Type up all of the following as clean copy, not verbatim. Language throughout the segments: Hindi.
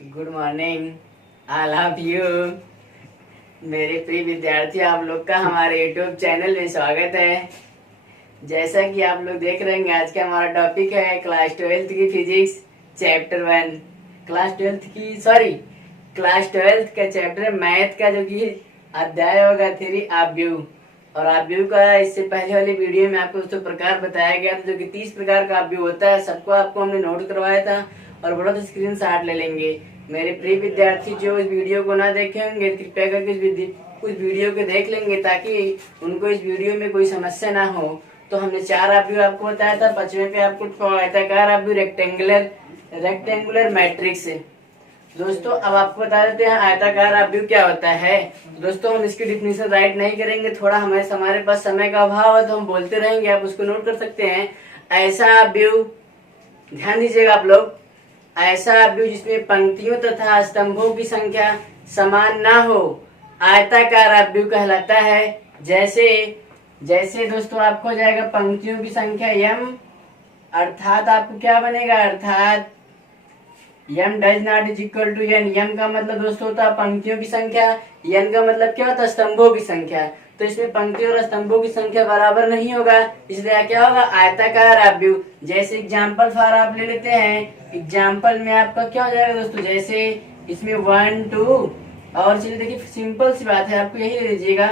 Good morning all of you. मेरे प्रिय विद्यार्थी, आप लोग का हमारे यूट्यूब चैनल में स्वागत है। जैसा कि आप लोग देख रहे हैं, आज का हमारा टॉपिक है क्लास 12th की फिजिक्स चैप्टर 1। क्लास 12th का चैप्टर मैथ का जो कि अध्याय होगा थ्री ऑफ व्यू। और आप व्यू का इससे पहले वाली वीडियो में आपको उसको प्रकार बताया गया था, जो कि 30 प्रकार का आप व्यू होता है। सबको आपको हमने नोट करवाया था और बोला तो स्क्रीन शॉट ले लेंगे। मेरे प्रिय विद्यार्थी जो इस वीडियो को ना देखे होंगे, कृपया करके उस वीडियो को देख लेंगे, ताकि उनको इस वीडियो में कोई समस्या ना हो। तो हमने 4 आप व्यू आपको बताया था। 5वें पे आपको आयताकार आप व्यू, रेक्टेंगुलर मैट्रिक्स। दोस्तों अब आपको बता देते हैं आयताकार आप व्यू क्या होता है। दोस्तों हम इसकी डिफिनेशन राइट नहीं करेंगे, थोड़ा हमारे पास समय का अभाव है, तो हम बोलते रहेंगे, आप उसको नोट कर सकते हैं। ऐसा व्यू, ध्यान दीजिएगा आप लोग, ऐसा व्यू जिसमें पंक्तियों तथा स्तंभों की संख्या समान ना हो, आयताकार आप व्यू कहलाता है। जैसे जैसे दोस्तों आपको हो जाएगा पंक्तियों की संख्या m, अर्थात आपको क्या बनेगा, अर्थात m does not is equal to n। m का मतलब दोस्तों होता है पंक्तियों की संख्या, n का मतलब क्या होता है, स्तंभों की संख्या। तो इसमें पंक्तियों और स्तंभों की संख्या बराबर नहीं होगा, इसलिए क्या होगा, आयताकार आप व्यू। जैसे एग्जाम्पल फॉर आप ले लेते हैं, एग्जाम्पल में आपका क्या हो जाएगा दोस्तों, जैसे इसमें 1 2 और चलिए देखिए सिंपल सी बात है, आपको यही ले लीजिएगा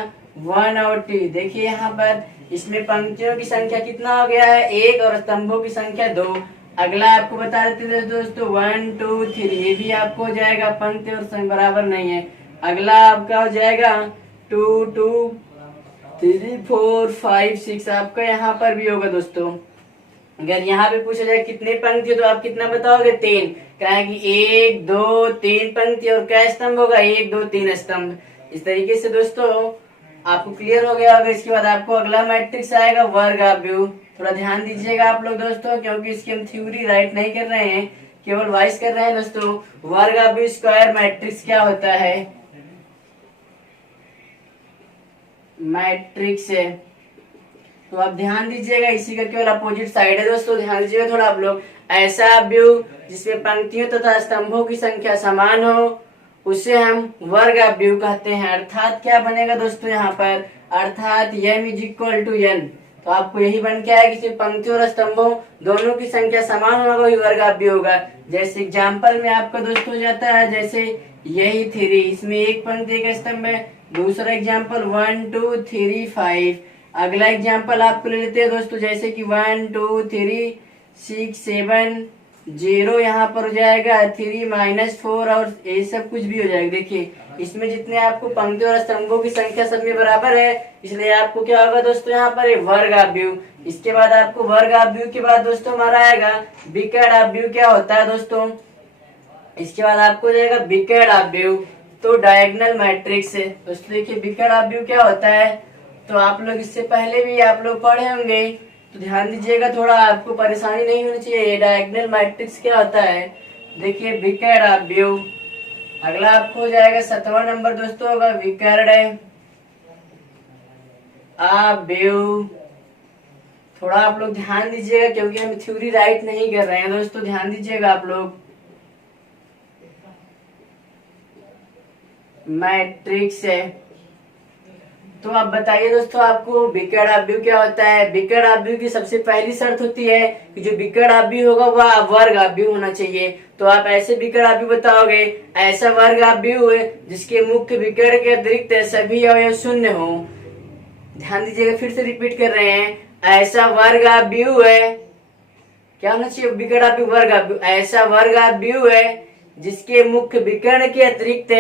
1 और 2। देखिए यहाँ पर इसमें पंक्तियों की संख्या कितना हो गया है, 1 और स्तंभों की संख्या 2। अगला आपको बता देते हैं दोस्तों 1 2 3, ये भी आपको हो जाएगा पंक्ति और संख्या बराबर नहीं है। अगला आपका हो जाएगा 2 2 3 4 5 6, आपका यहाँ पर भी होगा दोस्तों। अगर यहाँ पे पूछा जाए कितने पंक्ति, तो आप कितना बताओगे, 3। क्या कि 1 2 3 पंक्ति और क्या स्तंभ होगा, 1 2 3 स्तंभ। इस तरीके से दोस्तों आपको क्लियर हो गया होगा। इसके बाद आपको अगला मैट्रिक्स आएगा वर्ग आप व्यू। थोड़ा ध्यान दीजिएगा आप लोग दोस्तों, क्योंकि इसकी हम थ्योरी राइट नहीं कर रहे हैं, केवल वाइस कर रहे हैं दोस्तों। वर्ग आप व्यू स्क्वायर मैट्रिक्स क्या होता है, मैट्रिक्स है, तो आप ध्यान दीजिएगा, इसी का केवल अपोजिट साइड है दोस्तों। ध्यान दीजिएगा थोड़ा आप लोग। ऐसा व्यू जिसमें पंक्तियों तथा स्तंभों की संख्या समान हो, उसे हम वर्ग आप व्यू कहते हैं। अर्थात क्या बनेगा दोस्तों यहाँ पर, अर्थात m is equal to n। तो आपको यही बन के आया कि पंक्तियों और स्तंभों दोनों की संख्या समान होगा, वही वर्ग आप व्यू होगा। जैसे एग्जाम्पल में आपका दोस्तों हो जाता है, जैसे यही 3, इसमें एक पंक्ति एक स्तंभ है। दूसरा एग्जाम्पल 1 2 3 5। अगला एग्जाम्पल आपको ले लेते हैं दोस्तों, जैसे कि 1 2 3 6 7 0, यहाँ पर हो जाएगा 3 -4 और ये सब कुछ भी हो जाएगा। देखिए इसमें जितने आपको पंक्ति और स्तंभों की संख्या सब में बराबर है, इसलिए आपको क्या होगा दोस्तों, यहाँ पर वर्ग आप व्यू। इसके बाद आपको वर्ग आप व्यू के बाद दोस्तों हमारा आएगा विकर्ण आप व्यू। क्या होता है दोस्तों, इसके बाद आपको जाएगा विकर्ण आप व्यू, तो डायगोनल मैट्रिक्स है दोस्तों। देखिए विकर्ण आप व्यू क्या होता है, तो आप लोग इससे पहले भी आप लोग पढ़े होंगे, तो ध्यान दीजिएगा, थोड़ा आपको परेशानी नहीं होनी चाहिए। डायगोनल मैट्रिक्स क्या होता है, देखिए विकर्ण आप व्यू। अगला आपको हो जाएगा 7वां नंबर दोस्तों होगा विकर्ण आप व्यू। थोड़ा आप लोग ध्यान दीजिएगा, क्योंकि हम थ्योरी राइट नहीं कर रहे हैं दोस्तों, ध्यान दीजिएगा आप लोग। मैट्रिक्स है, तो आप बताइए दोस्तों आपको विकर्ण आप व्यू क्या होता है। विकर्ण आप व्यू की सबसे पहली शर्त होती है कि जो विकर्ण आप व्यू होगा वह वर्ग आप व्यू होना चाहिए। तो आप ऐसे विकर्ण आप व्यू बताओगे, ऐसा वर्ग आप व्यू है जिसके मुख्य विकर्ण के अतिरिक्त सभी अवयव शून्य हो। ध्यान दीजिएगा, फिर से रिपीट कर रहे हैं, ऐसा वर्ग आप व्यू है, क्या होना चाहिए, विकर्ण आप व्यू वर्ग आप व्यू। ऐसा वर्ग आप व्यू है जिसके मुख्य विकर्ण के अतिरिक्त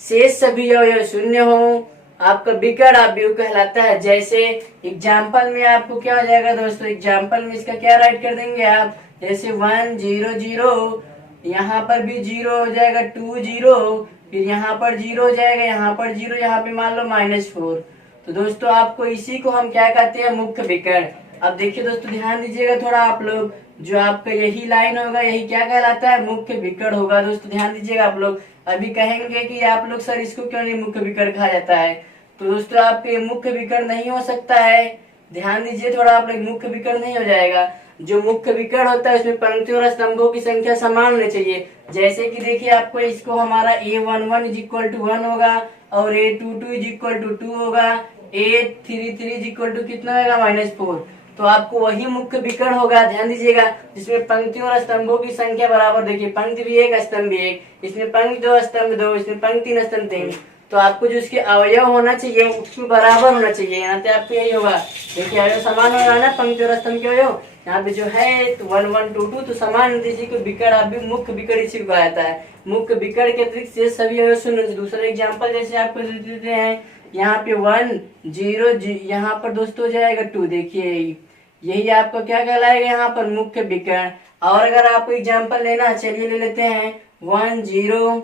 शेष सभी अवयव शून्य हो, आपका विकर्ण आप व्यू कहलाता है। जैसे एग्जाम्पल में आपको क्या हो जाएगा दोस्तों, एग्जाम्पल में इसका क्या राइट कर देंगे आप, जैसे 1 0 0, यहाँ पर भी 0 हो जाएगा, 2 0, फिर यहाँ पर 0 हो जाएगा, यहाँ पर 0, यहाँ पे मान लो -4। तो दोस्तों आपको इसी को हम क्या कहते हैं, मुख्य विकर्ण। अब देखिए दोस्तों ध्यान दीजिएगा थोड़ा आप लोग, जो आपका यही लाइन होगा यही क्या कहलाता है, मुख्य विकर्ण होगा दोस्तों। ध्यान दीजिएगा आप लोग। अभी कहेंगे कि आप लोग सर इसको क्यों नहीं मुख्य विकर्ण कहा जाता है, तो दोस्तों आपके मुख्य विकर्ण नहीं हो सकता है। ध्यान दीजिए थोड़ा आप लोग, मुख्य विकर्ण नहीं हो जाएगा। जो मुख्य विकर्ण होता है उसमें पंक्तियों और स्तंभों की संख्या समान होनी चाहिए। जैसे कि देखिए आपको इसको हमारा A11 इज इक्वल टू 1 होगा और A22 इज इक्वल टू 2 होगा, A33 इज इक्वल टू कितना होगा -4। तो आपको वही मुख्य विकर्ण होगा, ध्यान दीजिएगा, जिसमें पंक्तियों और स्तंभों की संख्या बराबर। देखिए पंक्ति भी एक स्तंभ भी एक, इसमें पंक्ति 2 स्तंभ 2, इसमें पंक्ति 3 स्तंभ 3। तो आपको जो उसके अवयव होना चाहिए उसके बराबर होना चाहिए, यहाँ पे आपको यही होगा। देखिए अवयव समान होगा ना, पंक्ति और स्तंभ के अवयव यहाँ पे जो है तो 1 1 2 2 तो समान, इसी को विकर्ण आप भी मुख्य विकर्ण इसी को कहता है। मुख्य विकर्ण के अतिरिक्त शेष सभी अवयव शून्य। दूसरा एग्जाम्पल जैसे आपको देते हैं, यहाँ पे 1 0 यहाँ पर दोस्तों हो जाएगा 2। देखिए यही आपको क्या कहलाएगा यहाँ पर मुख्य विकर्ण। और अगर आपको एग्जाम्पल लेना, चलिए ले लेते हैं 1 0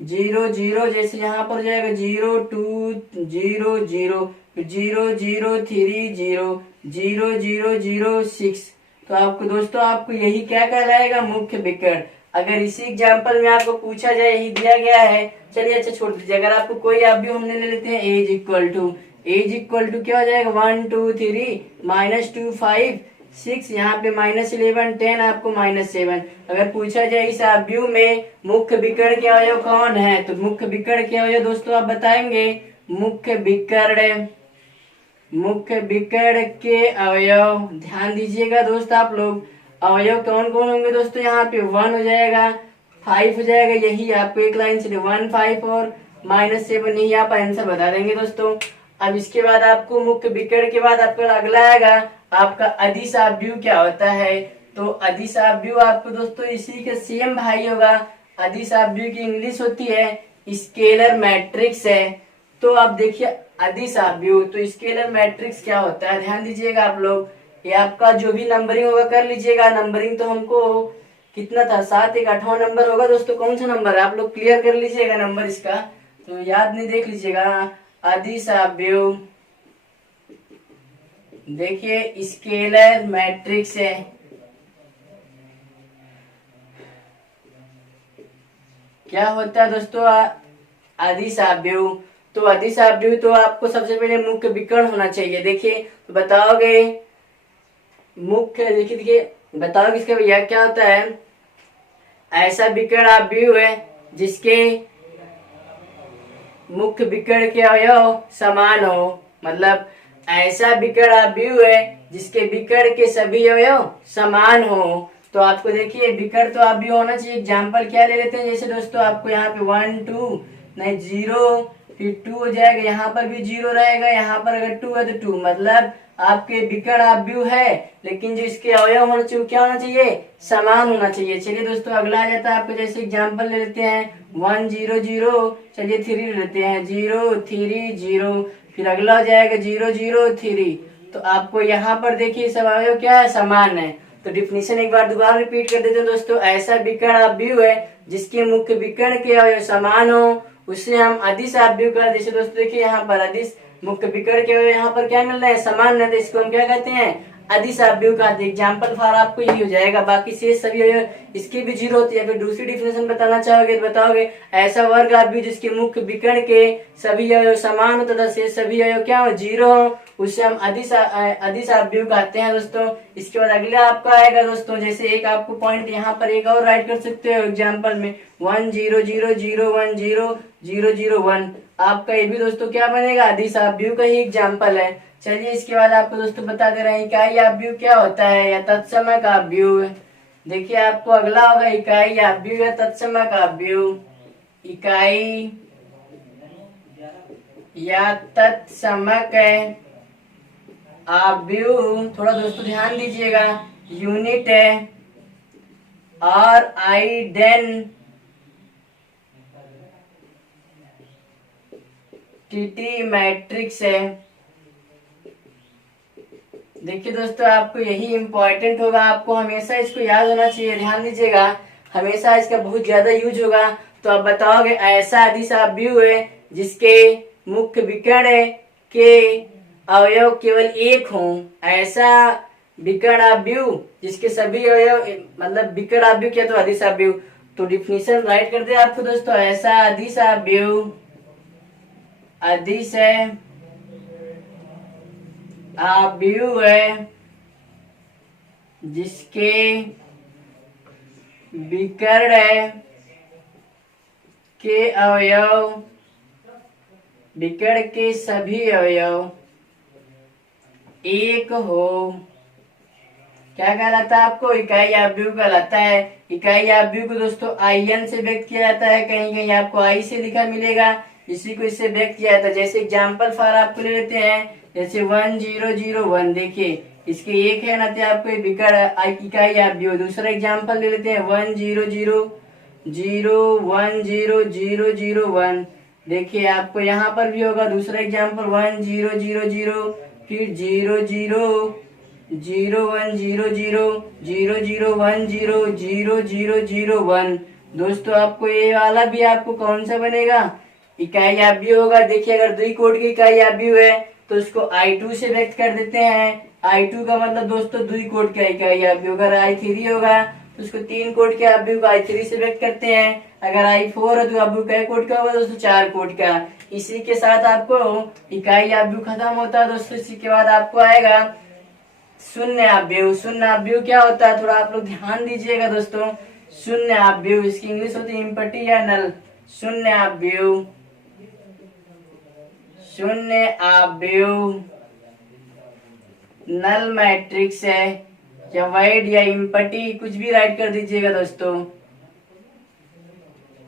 0 0, जैसे यहाँ पर हो जाएगा 0 2 0 0, 0 0 3 0 0 0 0 6। तो आपको दोस्तों आपको यही क्या कहलाएगा मुख्य विकर्ण। अगर इसी एग्जाम्पल में आपको पूछा जाए, यही दिया गया है, चलिए अच्छा छोड़ दीजिए। अगर आपको कोई आप भी हमने ले लेते हैं एज इक्वल टू क्या हो जाएगा 1 2 3 -2 5 6, यहाँ पे -11 10 आपको -7। अगर पूछा जाए इस आव्यूह में मुख्य विकर्ण के अवयव कौन है, तो मुख्य विकर्ण के अवयव दोस्तों आप बताएंगे। मुख्य विकर्ण के अवयव, ध्यान दीजिएगा दोस्त आप लोग, अवयव कौन कौन होंगे दोस्तों। यहाँ पे 1 हो जाएगा, 5 हो जाएगा, यही आपको एक लाइन से 1 5 और -7, यही आप आंसर बता देंगे दोस्तों। अब इसके बाद आपको मुख्य विकर्ण के बाद आपका अगला आएगा आपका अदिश आव्यूह क्या होता है। तो अदिश आव्यूह आपको दोस्तों इसी के सेम भाई होगा। अदिश आव्यूह की इंग्लिश होती है स्केलर मैट्रिक्स है। तो आप देखिए अदिश आव्यूह, तो स्केलर मैट्रिक्स क्या होता है, ध्यान दीजिएगा आप लोग। ये आपका जो भी नंबरिंग होगा कर लीजिएगा। नंबरिंग तो हमको कितना था, 7 1 8वां नंबर होगा दोस्तों। कौन सा नंबर है आप लोग क्लियर कर लीजिएगा नंबर इसका, तो याद नहीं, देख लीजिएगा। अदिश आव्यूह देखिए स्केलर मैट्रिक्स है। क्या होता है दोस्तों अदिश आव्यूह। तो अदिश आव्यूह तो आपको सबसे पहले मुख्य विकर्ण होना चाहिए। देखिए तो बताओगे मुख्य, देखिए बताओगे इसका भैया क्या होता है। ऐसा विकर्ण आव्यूह है जिसके मुख्य विकर्ण के अवयव समान हो, मतलब ऐसा विकर्ण आव्यूह है जिसके विकर्ण के सभी अवयव समान हो। तो आपको देखिए विकर्ण तो आव्यूह होना चाहिए। एग्जाम्पल क्या ले लेते हैं, जैसे दोस्तों आपको यहाँ पे 1 2 नहीं 0 फिर 2 हो जाएगा, यहाँ पर भी 0 रहेगा, यहाँ पर अगर 2 है तो 2, मतलब आपके विकर्ण आव्यूह है लेकिन जो इसके अवयव होना चाहिए क्या होना चाहिए, समान होना चाहिए। चलिए दोस्तों अगला आ जाता है आपको, जैसे एग्जाम्पल ले लेते हैं 1 0 0, चलिए 3 ले लेते हैं 0 3 0, फिर अगला हो जाएगा 0 0 3। तो आपको यहाँ पर देखिए सब अवयव क्या है, समान है। तो डिफिनीशन एक बार दोबारा रिपीट कर देते हैं दोस्तों। ऐसा विकर्ण आव्यूह है जिसके मुख्य विकर्ण के अवयव समान हो, उससे हम अदिश आव्यूह कर। जैसे दोस्तों देखिए यहाँ पर अदिश मुख्य विकर्ण के अवयव यहाँ पर क्या मिल रहा है, समान रहते, इसको हम क्या कहते हैं, अदिश आव्यूह का। एग्जाम्पल फॉर आपको यही हो जाएगा। बाकी शेष सभी अवयव इसकी भी 0 होती है। फिर दूसरी डिफिनेशन बताना चाहोगे तो बताओगे ऐसा वर्ग आव्यूह जिसके मुख्य विकर्ण के सभी अवयव समान हो तथा शेष सभी अवयव क्या हो, 0 हो, उससे हम अदिश आव्यूह कहते हैं दोस्तों। इसके बाद अगला आपका आएगा दोस्तों, जैसे एक आपको पॉइंट यहाँ पर एक और राइट कर सकते हो एग्जाम्पल में 1 0 0 0 1 0 0 0 1। आपका ये भी दोस्तों क्या बनेगा, अदिश आव्यूह का ही एग्जाम्पल है। चलिए इसके बाद आपको दोस्तों बता दे रहे हैं इकाई आव्यूह क्या होता है या तत्समक आव्यूह। देखिए आपको अगला होगा इकाई आव्यूह या तत्समक आव्यूह। इकाई या तत्समक आव्यूह, थोड़ा दोस्तों ध्यान दीजिएगा, यूनिट है और आइडेंटिटी मैट्रिक्स है। देखिए दोस्तों आपको यही इंपॉर्टेंट होगा, आपको हमेशा इसको याद होना चाहिए, ध्यान दीजिएगा, हमेशा इसका बहुत ज्यादा यूज होगा। तो आप बताओगे ऐसा अदिश आव्यूह है जिसके मुख्य विकर्ण के अवयव केवल एक हों। ऐसा विकर्ण आव्यूह जिसके सभी अवयव, मतलब विकर्ण आव्यूह क्या, तो अदिश आव्यूह। तो डिफिनीशन राइट कर दे आपको दोस्तों, ऐसा अदिश आव्यूह अदिश है आव्यूह है जिसके विकर्ण के अवयव, विकर्ण के सभी अवयव एक हो, क्या कहलाता है आपको? इकाई आव्यूह कहलाता है। इकाई आव्यूह को दोस्तों IN से व्यक्त किया जाता है, कहीं कहीं आपको I से लिखा मिलेगा, इसी को इससे व्यक्त किया जाता है। जैसे एग्जाम्पल फॉर आपको ले लेते हैं, जैसे 1001, देखिए इसके एक है ना, तो आपको विकर्ण इकाई आव्यूह। दूसरा एग्जाम्पल ले लेते हैं 10001, देखिए आपको यहाँ पर भी होगा। दूसरा एग्जाम्पल 1000, फिर 00010000100001। दोस्तों आपको ये वाला भी आपको कौन सा बनेगा? इकाई आव्यूह होगा। देखिए अगर द्वि कोटि की इकाई आव्यूह है तो उसको I2 से व्यक्त कर देते हैं। I2 का मतलब दोस्तों द्वि कोटि का इकाई आव्यूह। अगर I3 होगा तो उसको 3 कोटि के आव्यूह को I3 से व्यक्त करते हैं। अगर I4 है तो आव्यूह कै कोटि का होगा दोस्तों? 4 कोटि का। इसी के साथ आपको इकाई आव्यूह खत्म होता है दोस्तों। इसी के बाद आपको आएगा शून्य आव्यूह। शून्य आव्यूह क्या होता है, थोड़ा आप लोग ध्यान दीजिएगा दोस्तों। शून्य आव्यूह, इसकी इंग्लिश होती है इम्पटी या नल। शून्य आव्यूह, शून्य आव्यूह नल मैट्रिक्स है, या वाइड या इम्पटी, कुछ भी राइट कर दीजिएगा दोस्तों,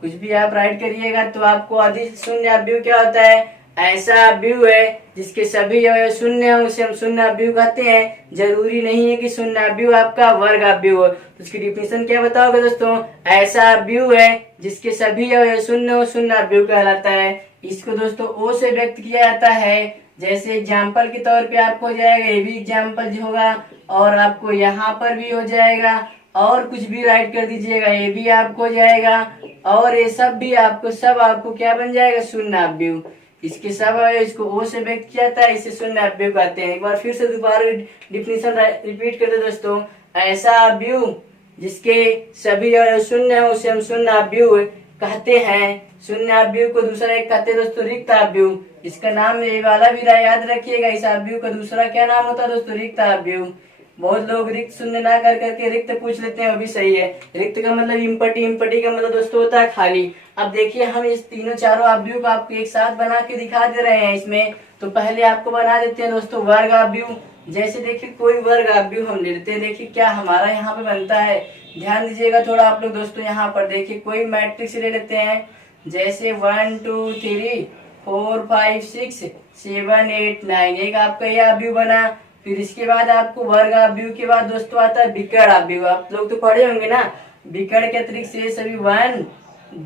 कुछ भी आप राइट करिएगा। तो आपको अधिक शून्य आव्यूह क्या होता है? ऐसा आव्यूह है जिसके सभी अवयव शून्य है, उसे हम शून्य आव्यूह कहते हैं। जरूरी नहीं है कि शून्य आव्यूह आपका वर्ग आव्यूह हो। तो उसकी डिफिनेशन क्या बताओगे दोस्तों? ऐसा आव्यूह है जिसके सभी अवयव शून्य हो, शून्य आव्यूह कहलाता है। इसको दोस्तों O से व्यक्त किया जाता है। जैसे एग्जाम्पल के तौर पे आपको हो जाएगा, ये भी एग्जाम्पल होगा, और आपको यहाँ पर भी हो जाएगा, और कुछ भी राइट कर दीजिएगा, ये भी आपको हो जाएगा, और ये सब भी आपको, सब आपको क्या बन जाएगा? शून्य आव्यूह। इसके सब इसको O से व्यक्त किया जाता है, इसे शून्य आव्यूह कहते हैं। एक बार फिर से दोबारा डिफिनेशन रिपीट कर दे दोस्तों। ऐसा आव्यूह जिसके सभी शून्य है उसे हम शून्य आव्यूह कहते हैं। शून्य आव्यूह को दूसरा एक कहते हैं दोस्तों रिक्त आव्यूह। इसका नाम ये वाला भी याद रखिएगा, इस आव्यूह का दूसरा क्या नाम होता है दोस्तों? रिक्त आव्यूह। बहुत लोग रिक्त शून्य ना कर करके रिक्त पूछ लेते हैं, वो भी सही है। रिक्त का मतलब इम्पटी, इम्पटी का मतलब दोस्तों होता है खाली। अब देखिए हम इस तीनों चारों आव्यूह को आपको एक साथ बना के दिखा दे रहे हैं इसमें। तो पहले आपको बना देते हैं दोस्तों वर्ग आव्यूह। जैसे देखिए कोई वर्ग आव्यूह हम लेते हैं, देखिए क्या हमारा यहाँ पे बनता है, ध्यान दीजिएगा थोड़ा आप लोग दोस्तों। यहाँ पर देखिए कोई मैट्रिक्स ले लेते हैं, जैसे 1 2 3 4 5 6 7 8 9, एक आपका ये आव्यूह बना। फिर इसके बाद आपको वर्ग आव्यूह के बाद दोस्तों आता है विकर्ण आव्यूह। आप लोग तो पढ़े होंगे ना, विकर्ण के अतिरिक्त से सभी 1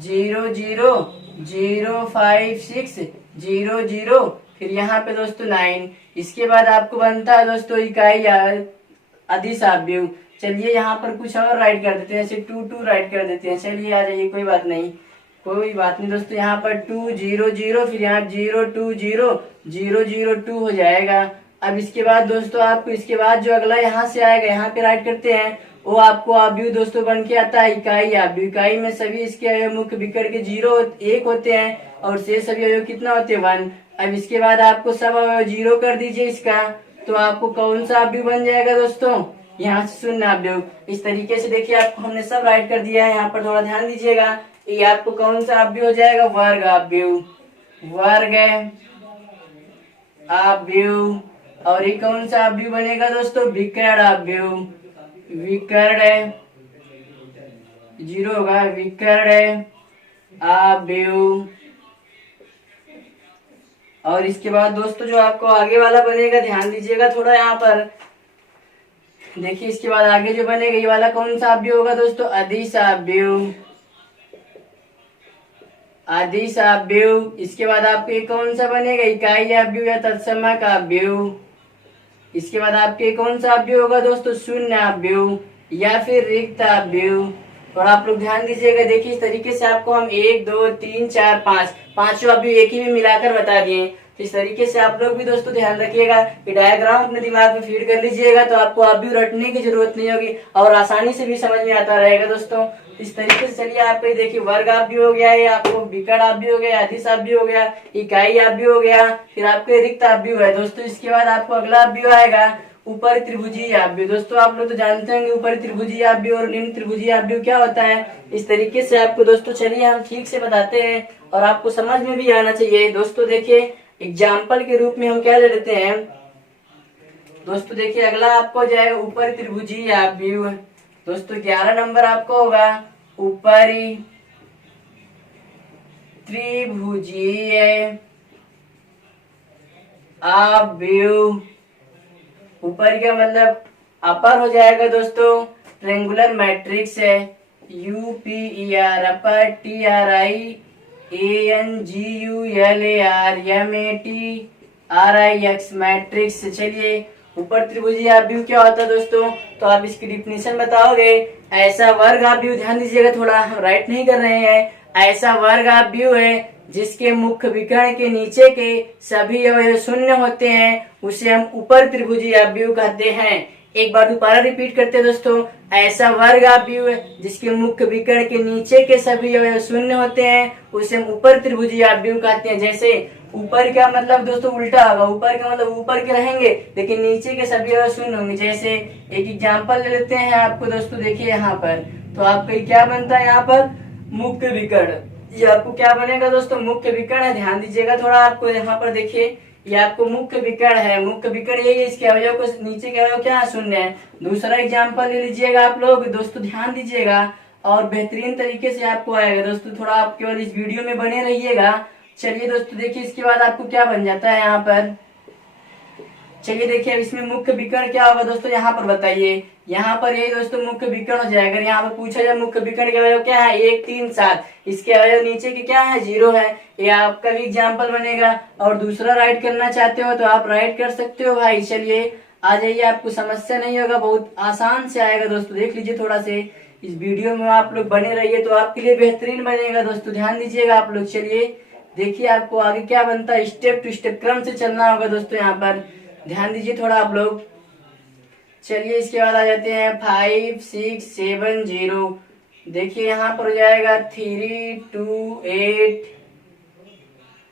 0 0 0 5 6 0 0, फिर यहाँ पे दोस्तों 9। इसके बाद आपको बनता है दोस्तों इकाई अदिश आव्यूह। चलिए यहाँ पर कुछ और राइट कर देते हैं, जैसे 2 2 राइट कर देते हैं। चलिए आ जाइए, कोई बात नहीं, कोई बात नहीं दोस्तों। यहाँ पर 2 0 0, फिर यहाँ 0 2 0 0 0 2 हो जाएगा। अब इसके बाद दोस्तों आपको इसके बाद जो अगला यहाँ से आएगा, यहाँ पे राइट करते हैं, वो आपको आव्यूह दोस्तों बन के आता है इकाई आव्यूह। इकाई में सभी इसके अवयव मुख्य विकर्ण के 1 होते हैं, और शेष सभी अवयव कितना होते हैं? 1। अब इसके बाद आपको सब अवयव 0 कर दीजिए इसका, तो आपको कौन सा आव्यूह बन जाएगा दोस्तों? यहाँ से शून्य आव्यूह। इस तरीके से देखिए आपको हमने सब राइट कर दिया है। यहाँ पर थोड़ा ध्यान दीजिएगा, ये आपको कौन सा आव्यूह हो जाएगा? वर्ग आव्यूह, वर्ग आव्यूह। और ये कौन सा आव्यूह बनेगा दोस्तों? विकर्ण आव्यूह। विकर्ण 0 होगा, विकर्ण आव्यूह। और इसके बाद दोस्तों जो आपको आगे वाला बनेगा, ध्यान दीजिएगा थोड़ा यहाँ पर देखिए। इसके बाद आगे जो बनेगा, ये वाला कौन सा आव्यूह होगा दोस्तों? अदिश आव्यूह, अदिश आव्यूह। इसके बाद आपको ये कौन सा बनेगा? इकाई आव्यूह या तत्समक आव्यूह। इसके बाद आपके कौन सा आव्यूह होगा दोस्तों? शून्य आव्यूह या फिर रिक्त आव्यूह। और आप लोग ध्यान दीजिएगा, देखिए इस तरीके से आपको हम 1 2 3 4 5 पांचों आव्यूह एक ही में मिलाकर बता दिए। तो इस तरीके से आप लोग भी दोस्तों ध्यान रखिएगा कि डायग्राम अपने दिमाग में फीड कर लीजिएगा, तो आपको आव्यूह रटने की जरूरत नहीं होगी और आसानी से भी समझ में आता रहेगा दोस्तों। इस तरीके से चलिए आपको देखिए वर्ग आव्यूह हो गया, ये आपको विकर्ण आव्यूह हो गया, अदिश आव्यूह हो गया, इकाई आव्यूह हो गया, फिर आपके रिक्त आव्यूह है दोस्तों। इसके बाद आपको अगला आव्यूह आएगा, ऊपर त्रिभुजीय आव्यूह। दोस्तों आप लोग तो जानते होंगे ऊपर त्रिभुजीय आव्यूह और निम्न त्रिभुजीय आव्यूह क्या होता है। इस तरीके से आपको दोस्तों चलिए हम ठीक से बताते हैं और आपको समझ में भी आना चाहिए। दोस्तों देखिए एग्जाम्पल के रूप में हम क्या ले लेते हैं। दोस्तों देखिए अगला आपको जाएगा ऊपर त्रिभुजीय आव्यूह। दोस्तों 11 नंबर आपको होगा ऊपरी त्रिभुजीय आव्यूह। ऊपर का मतलब अपर हो जाएगा दोस्तों, ट्रेंगुलर मैट्रिक्स है UPER अपर, TRIANGULAR मैट्रिक्स। चलिए ऊपर त्रिभुजीय आव्यूह क्या होता है दोस्तों, तो आप इसकी डिफिनेशन बताओगे। ऐसा वर्ग आव्यूह, ध्यान दीजिएगा थोड़ा हम राइट नहीं कर रहे हैं, ऐसा वर्ग आव्यूह है जिसके मुख्य विकर्ण के नीचे के सभी अवयव शून्य होते हैं, उसे हम ऊपर त्रिभुजीय आव्यूह कहते हैं। एक बार दोबारा रिपीट करते हैं दोस्तों, ऐसा वर्ग आव्यूह है जिसके मुख्य विकर्ण के नीचे के सभी अवयव शून्य होते हैं, उसे हम ऊपर त्रिभुजीय आव्यूह कहते हैं। जैसे ऊपर का मतलब दोस्तों उल्टा होगा, ऊपर का मतलब ऊपर के रहेंगे लेकिन नीचे के सभी अवयव शून्य होंगे। जैसे एक एग्जाम्पल ले लेते हैं आपको दोस्तों, देखिए यहाँ पर तो आपका क्या बनता है, यहाँ पर मुख्य विकर्ण, ये आपको क्या बनेगा दोस्तों, मुख्य विकर्ण है। ध्यान दीजिएगा थोड़ा, आपको यहाँ पर देखिए ये आपको मुख्य विकर्ण है। मुख्य विकर्ण यही है, इसके अवयव को नीचे के अवयव क्या शून्य है। दूसरा एग्जाम्पल ले लीजिएगा आप लोग दोस्तों, ध्यान दीजिएगा और बेहतरीन तरीके से आपको आएगा दोस्तों, थोड़ा आप केवल इस वीडियो में बने रहिएगा। चलिए दोस्तों देखिए इसके बाद आपको क्या बन जाता है यहाँ पर। चलिए देखिए अब इसमें मुख्य विकर्ण क्या होगा दोस्तों, यहाँ पर बताइए। यहाँ पर यही दोस्तों मुख्य विकर्ण हो जाएगा। यहाँ पर पूछा जाए मुख्य विकर्ण के अवयव क्या है, 1 3 7, इसके अवयव नीचे के क्या है, 0 है। ये आपका भी एग्जाम्पल बनेगा। और दूसरा राइट करना चाहते हो तो आप राइट कर सकते हो भाई। चलिए आ जाइए, आपको समस्या नहीं होगा, बहुत आसान से आएगा दोस्तों। देख लीजिए थोड़ा से इस वीडियो में आप लोग बने रहिए तो आपके लिए बेहतरीन बनेगा दोस्तों। ध्यान दीजिएगा आप लोग। चलिए देखिए आपको आगे क्या बनता है, स्टेप टू स्टेप क्रम से चलना होगा दोस्तों। यहाँ पर ध्यान दीजिए थोड़ा आप लोग। चलिए इसके बाद आ जाते हैं 5 6 7 0। देखिए यहाँ पर हो जाएगा 3 2 8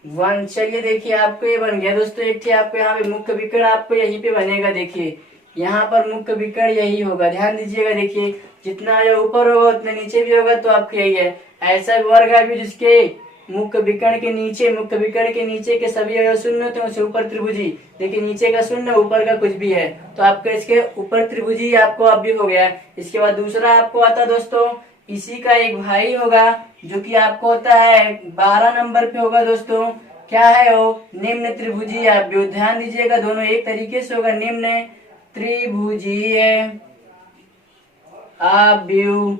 1। चलिए देखिए आपको ये बन गया दोस्तों। एक थे आपको यहाँ पे मुख्य विकर्ण आपको यहीं पे बनेगा। देखिए यहाँ पर मुख्य विकर्ण यही होगा, ध्यान दीजिएगा। देखिए जितना जो ऊपर होगा उतना नीचे भी होगा, तो आपको यही है। ऐसा वर्ग है भी जिसके मुख्य विकर्ण के नीचे के सभी अवयव शून्य होते हैं, उसे ऊपर त्रिभुजी। देखिए नीचे का शून्य, ऊपर का कुछ भी है, तो आपका इसके ऊपर त्रिभुजी आपको आव्यूह हो गया। इसके बाद दूसरा आपको आता है दोस्तों, इसी का एक भाई होगा जो कि आपको होता है 12 नंबर पे होगा दोस्तों। क्या है वो, निम्न त्रिभुजीय आव्यूह। ध्यान दीजिएगा दोनों एक तरीके से होगा, निम्न त्रिभुजीय आव्यूह।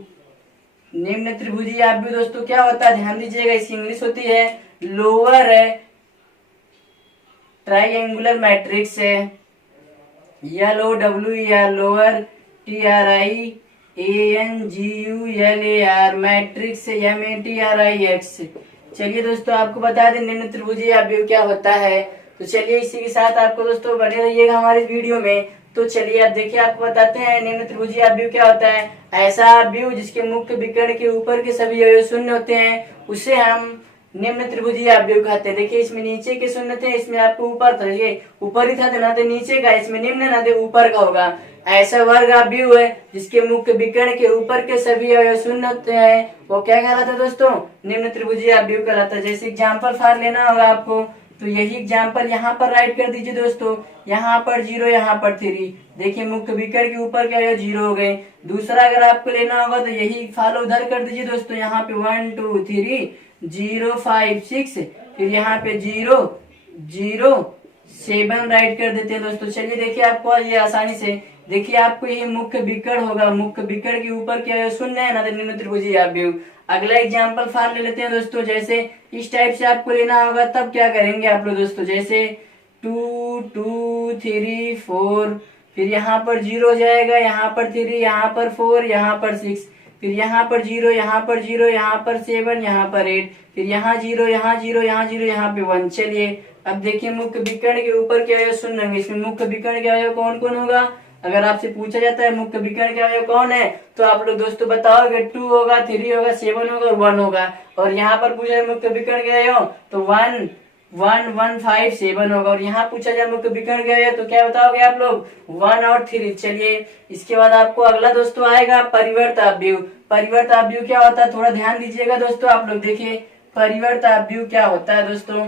निम्न त्रिभुजीय आव्यूह दोस्तों क्या होता है, ध्यान दीजिएगा, इसकी इंग्लिश होती है लोअर ट्राइंगुलर मैट्रिक्स है, LOWER lower TRIANGULAR matrix MATRIX। चलिए दोस्तों आपको बता दें निम्न त्रिभुजीय आव्यूह क्या होता है। तो चलिए इसी के साथ आपको दोस्तों बने रहिएगा हमारे इस वीडियो में। तो चलिए अब देखिए आपको बताते हैं निम्न त्रिभुजीय आव्यूह क्या होता है। ऐसा आव्यूह जिसके मुख्य विकर्ण के ऊपर के सभी अवयव शून्य होते हैं, उसे हम निम्न त्रिभुजीय आव्यूह कहते हैं। देखिए इसमें नीचे के शून्य थे, इसमें आपको ऊपर था, ये ऊपर ही था तो ना तो नीचे का, इसमें निम्न ना तो ऊपर का होगा। ऐसा वर्ग आव्यूह है जिसके मुख्य विकर्ण के ऊपर के सभी अवयव शून्य होते हैं, वो क्या कहलाता है दोस्तों, निम्न त्रिभुजीय आव्यूह कहलाता है। जैसे एग्जाम्पल फॉर लेना होगा आपको, तो यही एग्जाम्पल यहाँ पर राइट कर दीजिए दोस्तों। यहाँ पर 0, यहाँ पर 3। देखिए मुख्य विकर्ण के ऊपर के अवयव 0 हो गए। दूसरा अगर आपको लेना होगा तो यही फॉलो उधर कर दीजिए दोस्तों। यहाँ पे 1 2 3 0 5 6, फिर यहाँ पे 0 0 7 राइट कर देते हैं दोस्तों। चलिए देखिए आपको ये आसानी से, देखिए आपको ये मुख्य विकर्ण होगा, मुख्य विकर्ण के ऊपर के अवयव शून्य है ना, तो निम्न त्रिभुजीय आव्यूह। अगला एग्जाम्पल फॉर ले लेते हैं दोस्तों। जैसे इस टाइप से आपको लेना होगा तब क्या करेंगे आप लोग दोस्तों, जैसे 2 2 3 4, फिर यहाँ पर 0 जाएगा, यहाँ पर 3, यहाँ पर 4, यहाँ पर 6, फिर यहाँ पर 0, यहाँ पर 0, यहाँ पर 7, यहाँ पर 8, फिर यहाँ 0, यहाँ 0, यहाँ 0, यहाँ पे 1। चलिए अब देखिए मुख्य विकर्ण के ऊपर के अवयव शून्य होंगे। इसमें मुख्य विकर्ण के अवयव कौन कौन होगा, अगर आपसे पूछा जाता है मुख्य विकर्ण के अवयव कौन है, तो आप लोग दोस्तों बताओगे 2 होगा, 3 होगा, 7 होगा और 1 होगा। और यहाँ पर पूछा है मुख्य विकर्ण के अवयव, तो 1 1157 होगा। और यहाँ पूछा जाए मुख्य विकर्ण क्या है, तो क्या बताओगे आप लोग 1 और 3। चलिए इसके बाद आपको अगला दोस्तों आएगा परिवर्त अवयव। परिवर्त अवयव क्या होता है, थोड़ा ध्यान दीजिएगा दोस्तों। आप लोग देखिए परिवर्त अवयव क्या होता है दोस्तों।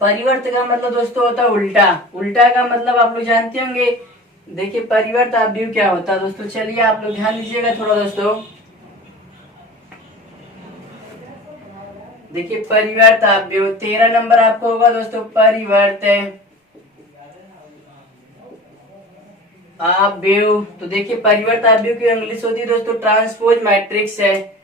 परिवर्त का मतलब दोस्तों होता है उल्टा। उल्टा का मतलब आप लोग जानते होंगे। देखिए परिवर्त अवयव क्या होता है दोस्तों, चलिए आप लोग ध्यान दीजिएगा थोड़ा दोस्तों। देखिए परिवर्त अवयव 13 नंबर आपको होगा दोस्तों। परिवर्त अवयव, तो देखिए परिवर्त अवयव की इंग्लिश होती है दोस्तों ट्रांसपोज मैट्रिक्स है।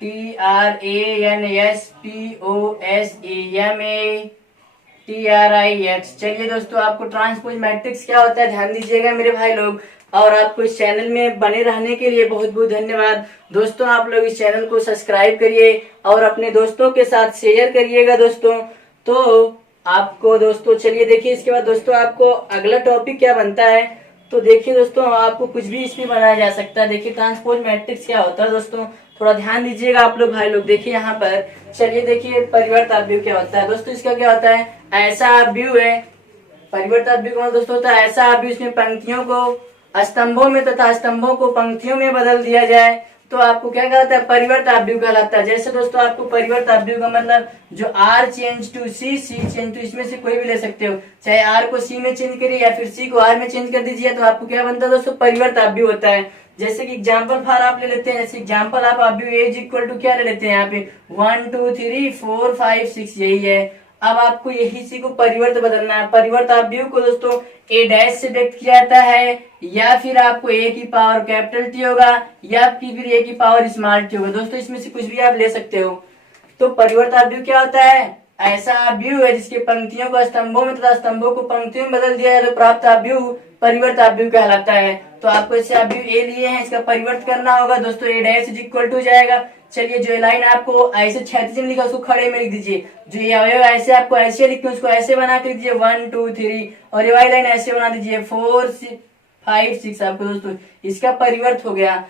TRANSPOSEMATRIX। चलिए दोस्तों आपको ट्रांसपोज मैट्रिक्स क्या होता है ध्यान दीजिएगा मेरे भाई लोग। और आपको इस चैनल में बने रहने के लिए बहुत बहुत धन्यवाद दोस्तों। आप लोग इस चैनल को सब्सक्राइब करिए और अपने दोस्तों के साथ शेयर करिएगा दोस्तों। तो आपको दोस्तों चलिए देखिए इसके बाद दोस्तों आपको अगला टॉपिक क्या बनता है। तो देखिए दोस्तों आपको कुछ भी इसमें बनाया जा सकता है। देखिए ट्रांसपोज मैट्रिक्स क्या होता है दोस्तों, थोड़ा ध्यान दीजिएगा आप लोग भाई लोग। देखिए यहाँ पर चलिए देखिए परिवर्त अवयव क्या होता है दोस्तों। इसका क्या होता है, ऐसा अवयव है। परिवर्त अवयव कौन दोस्तों होता है, ऐसा अवयव इसमें पंक्तियों को स्तंभों में तथा स्तंभों को पंक्तियों में बदल दिया जाए तो आपको क्या कहलाता है, परिवर्त अवयव कहलाता है। जैसे दोस्तों आपको परिवर्त अवयव का मतलब जो R change to C, C change to, इसमें से कोई भी ले सकते हो। चाहे R को C में चेंज करिए या फिर C को R में चेंज कर दीजिए तो आपको क्या बनता है दोस्तों, परिवर्त अवयव होता है। जैसे कि एग्जाम्पल फॉर आप ले लेते हैं। जैसे एग्जाम्पल आप अवयव A इज इक्वल टू क्या ले लेते हैं यहाँ पे 1 2 3 4 5 6 यही है। अब आपको यही सी को परिवर्त बदलना है। परिवर्त अवयव को दोस्तों ए डैश से व्यक्त किया जाता है या फिर आपको ए की पावर कैपिटल टी होगा या फिर ए की पावर स्मॉल टी होगा। दोस्तों इसमें से कुछ भी आप ले सकते हो। तो परिवर्त अवयव क्या होता है, ऐसा अवयव है जिसके पंक्तियों को स्तंभों में तथा स्तंभों को पंक्तियों में बदल दिया जाए तो प्राप्त अवयव परिवर्त अवयव कहलाता है। तो आपको इससे अवयव ए लिए हैं, इसका परिवर्त करना होगा दोस्तों। ए डैश इज इक्वल टू जाएगा। चलिए जो लाइन आपको ऐसे क्षैतिज में लिखा उसको खड़े में लिख दीजिए। जो ये अवयव ऐसे आपको ऐसे लिखे उसको ऐसे बना के दीजिए 1 2 3 और ये वाली लाइन ऐसे बना दीजिए 4 5 6 आपको दोस्तों इसका परिवर्त हो गया।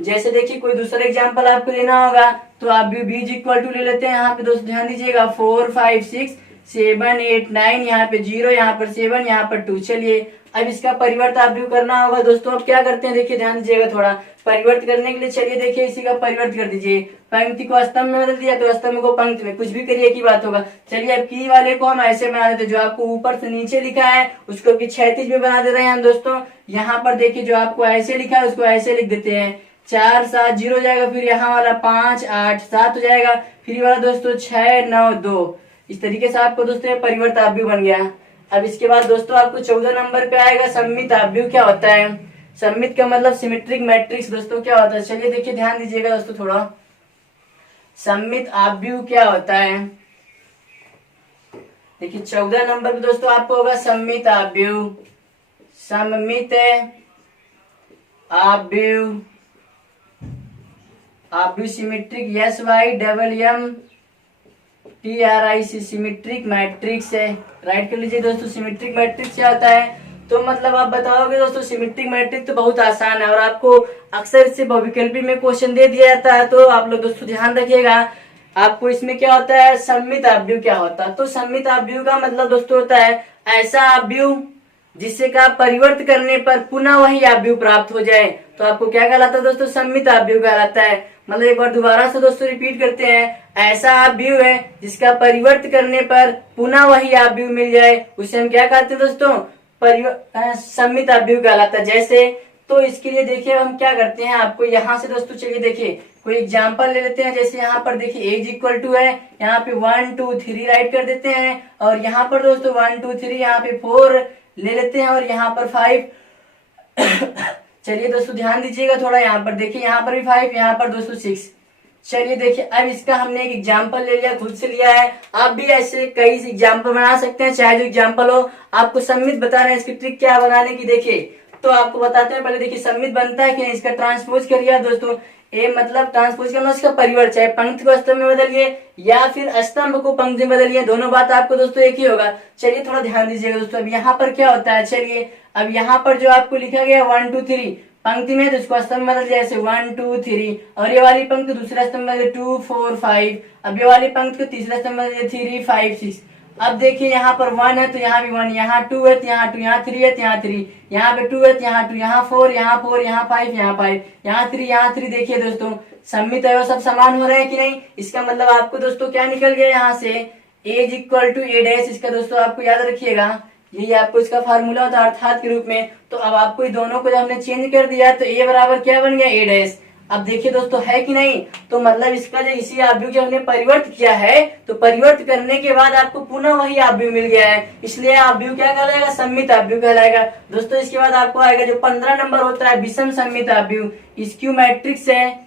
जैसे देखिए कोई दूसरा एग्जांपल आपको लेना होगा तो आप भी बीज इक्वल टू ले लेते हैं। यहाँ पे दोस्तों ध्यान दीजिएगा 4 5 6 7 8 9 यहाँ पे 0 यहाँ पर 7 यहाँ पर 2। चलिए अब इसका परिवर्त आप भी करना होगा दोस्तों। अब क्या करते हैं देखिए ध्यान दीजिएगा थोड़ा। परिवर्त करने के लिए चलिए देखिए इसी का परिवर्त कर दीजिए। पंक्ति को स्तंभ में बदल दिया तो स्तंभ को पंक्ति में, कुछ भी करिए की बात होगा। चलिए अब की वाले को हम ऐसे बना देते, जो आपको ऊपर से नीचे लिखा है उसको भी क्षैतिज में बना दे रहे हैं हम दोस्तों। यहाँ पर देखिए जो आपको ऐसे लिखा है उसको ऐसे लिख देते हैं 4 7 0 हो जाएगा। फिर यहाँ वाला 5 8 7 हो जाएगा। फिर वाला दोस्तों 6 9 2। इस तरीके से आपको दोस्तों परिवर्त अवयव बन गया। अब इसके बाद दोस्तों आपको 14 नंबर पे आएगा सममित अवयव क्या होता है। सममित का मतलब सिमेट्रिक मैट्रिक्स दोस्तों क्या होता है। चलिए देखिए ध्यान दीजिएगा दोस्तों थोड़ा। सममित अवयव क्या होता है, देखिए 14 नंबर पे दोस्तों आपको होगा सममित अवयव। सममित अवयव, अवयव सिमेट्रिक SYMMTRIC सिमेट्रिक मैट्रिक्स है। राइट कर लीजिए दोस्तों। सिमेट्रिक मैट्रिक्स क्या होता है, तो मतलब आप बताओगे दोस्तों सिमेट्रिक मैट्रिक्स तो बहुत आसान है और आपको अक्सर इससे बहुविकल्पी में क्वेश्चन दे दिया जाता है। तो आप लोग दोस्तों ध्यान रखिएगा। आपको इसमें क्या होता है, सममित अवयव क्या होता है। तो सममित अवयव का मतलब दोस्तों होता है ऐसा अवयव जिससे का परिवर्त करने पर पुनः वही अवयव प्राप्त हो जाए तो आपको क्या कहलाता है दोस्तों, सममित अवयव कहलाता है। मतलब एक बार दोबारा से दोस्तों रिपीट करते हैं। ऐसा अवयव है जिसका परिवर्त करने पर पुनः वही अवयव मिल जाए उसे हम क्या कहते हैं दोस्तों, सममित अवयव कहलाता है। जैसे तो इसके लिए देखिए हम क्या करते हैं, आपको यहाँ से दोस्तों चलिए देखिए कोई एग्जांपल ले लेते हैं। जैसे यहाँ पर देखिए एज इक्वल टू है, यहाँ पे 1 2 3 राइट कर देते हैं और यहाँ पर दोस्तों 1 2 3 यहाँ पे 4 ले लेते हैं और यहाँ पर 5 चलिए दोस्तों ध्यान दीजिएगा थोड़ा। यहाँ पर देखिए यहाँ पर भी 5, यहाँ पर दोस्तों 6। चलिए देखिए अब इसका हमने एक एग्जाम्पल ले लिया, खुद से लिया है। आप भी ऐसे कई एग्जाम्पल बना सकते हैं, चाहे जो एग्जाम्पल हो। आपको सममित बता रहे हैं, इसकी ट्रिक क्या बनाने की देखिए तो आपको बताते हैं। पहले देखिए सममित बनता है कि इसका ट्रांसपोज करिए दोस्तों। ए मतलब ट्रांसपोज करना, उसका परिवर्त, चाहे पंक्ति को स्तंभ में बदलिए या फिर स्तंभ को पंक्ति में बदलिए, दोनों बात आपको दोस्तों एक ही होगा। चलिए थोड़ा ध्यान दीजिएगा दोस्तों। अब यहाँ पर क्या होता है, चलिए अब यहाँ पर जो आपको लिखा गया 1 2 3 पंक्ति में तो इसको स्तंभ बदल दिया जैसे 1 2 3, और ये वाली पंक्ति दूसरा स्तंभ बदल 2 4 5, अब ये वाली पंक्ति को तीसरा स्तंभ बदल 3 5 6। अब देखिए यहाँ पर 1 है तो यहाँ भी 1, यहाँ 2 है तो यहाँ 2, यहाँ 3 है तो यहाँ 3, यहाँ पे 2 है तो यहाँ 2, यहाँ 4, यहाँ 4, यहाँ 5, यहाँ 5, यहाँ 3, यहाँ 3। देखिए दोस्तों सममित अवयव सब समान हो रहे हैं कि नहीं। इसका मतलब आपको दोस्तों क्या निकल गया यहाँ से, a is equal to A dash. इसका दोस्तों आपको याद रखिएगा, यही आपको इसका फार्मूला होता है अर्थात के रूप में। तो अब आपको दोनों को जब हमने चेंज कर दिया तो a बराबर क्या बन गया, ए डैश। अब देखिए दोस्तों है कि नहीं, तो मतलब इसका जो इसी आव्यूह जो हमने परिवर्त किया है, तो परिवर्त करने के बाद आपको पुनः वही आव्यूह मिल गया है, इसलिए आव्यूह क्या कहलाएगा, सममित आव्यूह कहलाएगा। दोस्तों इसके बाद आपको आएगा जो 15 नंबर होता है विषम सममित आव्यूह। स्क्यू मैट्रिक्स है,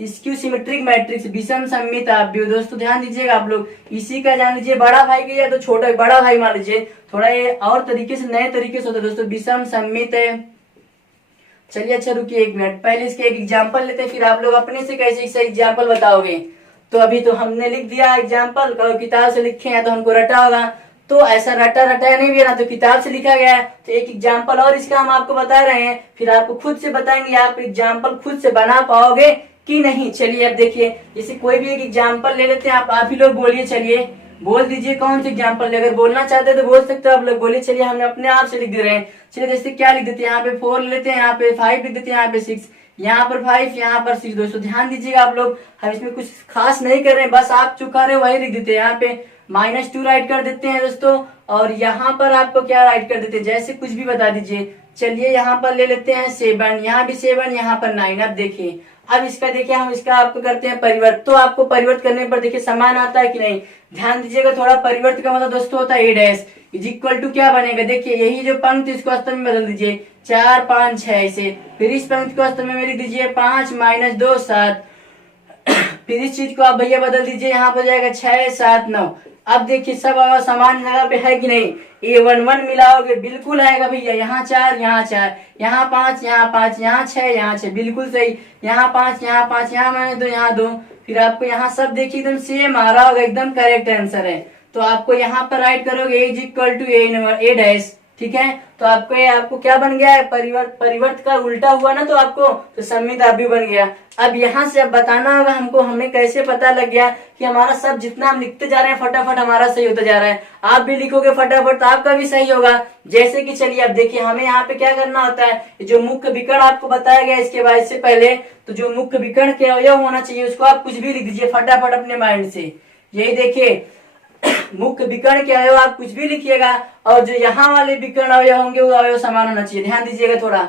स्क्यू सिमेट्रिक मैट्रिक्स, विषम सममित आव्यूह। दोस्तों ध्यान दीजिएगा आप लोग, इसी का जान लीजिए बड़ा भाई के या तो छोटा बड़ा भाई मान लीजिए, थोड़ा ये और तरीके से नए तरीके से होता है दोस्तों, विषम सममित है। चलिए अच्छा रुकिए 1 मिनट, पहले इसके एक एग्जाम्पल लेते हैं, फिर आप लोग अपने से कैसे इससे एग्जाम्पल बताओगे। तो अभी तो हमने लिख दिया एग्जाम्पल, किताब से लिखे हैं तो हमको रटा होगा, तो ऐसा रटा नहीं भी ना, तो किताब से लिखा गया है। तो एक एग्जाम्पल और इसका हम आपको बता रहे हैं, फिर आपको खुद से बताएंगे आप एग्जाम्पल खुद से बना पाओगे कि नहीं। चलिए अब देखिए, जैसे कोई भी एक एग्जाम्पल ले लेते हैं, आप ही लोग बोलिए, चलिए बोल दीजिए कौन से एग्जाम्पल, अगर बोलना चाहते हैं तो बोल सकते हो आप लोग, बोलिए। चलिए हम अपने आप से लिख दे रहे हैं। चलिए जैसे क्या लिख देते हैं, यहाँ पे 4 लेते हैं, यहाँ पे 5 लिख देते हैं, यहाँ पे 6, यहाँ पर 5, यहाँ पर 6। दोस्तों ध्यान दीजिएगा आप लोग, हम इसमें कुछ खास नहीं कर रहे हैं, बस आप चुका रहे वही लिख देते हैं। यहाँ पे -2 राइट कर देते हैं दोस्तों, और यहाँ पर आपको क्या राइट कर देते हैं, जैसे कुछ भी बता दीजिए। चलिए यहाँ पर ले लेते हैं 7, यहाँ भी 7, यहाँ पर 9। अब देखिए, अब इसका देखिए हम इसका आपको करते हैं परिवर्त, तो आपको परिवर्त करने पर देखिए समान आता है कि नहीं, ध्यान दीजिएगा थोड़ा। परिवर्त का मतलब दोस्तों होता है ए डैश इज इक्वल टू क्या बनेगा, देखिए यही जो पंक्ति इसको स्तंभ में बदल दीजिए 4 5 6 ऐसे, फिर इस पंक्ति को स्तंभ में लिख दीजिए 5 -2 7, फिर इस चीज को आप भैया बदल दीजिए, यहाँ पर जाएगा 6 7 9। अब देखिए सब समान जगह पे है कि नहीं, ये 1 1 मिलाओगे बिल्कुल आएगा भैया, यहाँ 4 यहाँ 4, यहाँ 5 यहाँ 5, यहाँ 6 यहाँ 6, बिल्कुल सही, यहाँ 5 यहाँ 5, यहाँ -2 यहाँ 2, फिर आपको यहाँ सब देखिए एकदम सेम आ रहा होगा, एकदम करेक्ट आंसर है। तो आपको यहाँ पर राइट करोगे A is equal to A dash, ठीक है। तो आपको क्या बन गया है, परिवर्त का उल्टा हुआ ना, तो आपको तो सममित आव्यूह बन गया। अब यहाँ से अब बताना होगा हमको, हमें कैसे पता लग गया कि हमारा सब जितना हम लिखते जा रहे हैं फटाफट हमारा सही होता जा रहा है। आप भी लिखोगे फटाफट तो आपका भी सही होगा। जैसे कि चलिए अब देखिए, हमें यहाँ पे क्या करना होता है, जो मुख्य विकर्ण आपको बताया गया इसके बाद इससे पहले, तो जो मुख्य विकर्ण के अवयव होना चाहिए उसको आप कुछ भी लिख दीजिए फटाफट अपने माइंड से। यही देखिए मुख्य विकर्ण के अवयव आप कुछ भी लिखिएगा, और जो यहाँ वाले विकर्ण अवयव होंगे वो अवयव समान होना चाहिए, ध्यान दीजिएगा थोड़ा।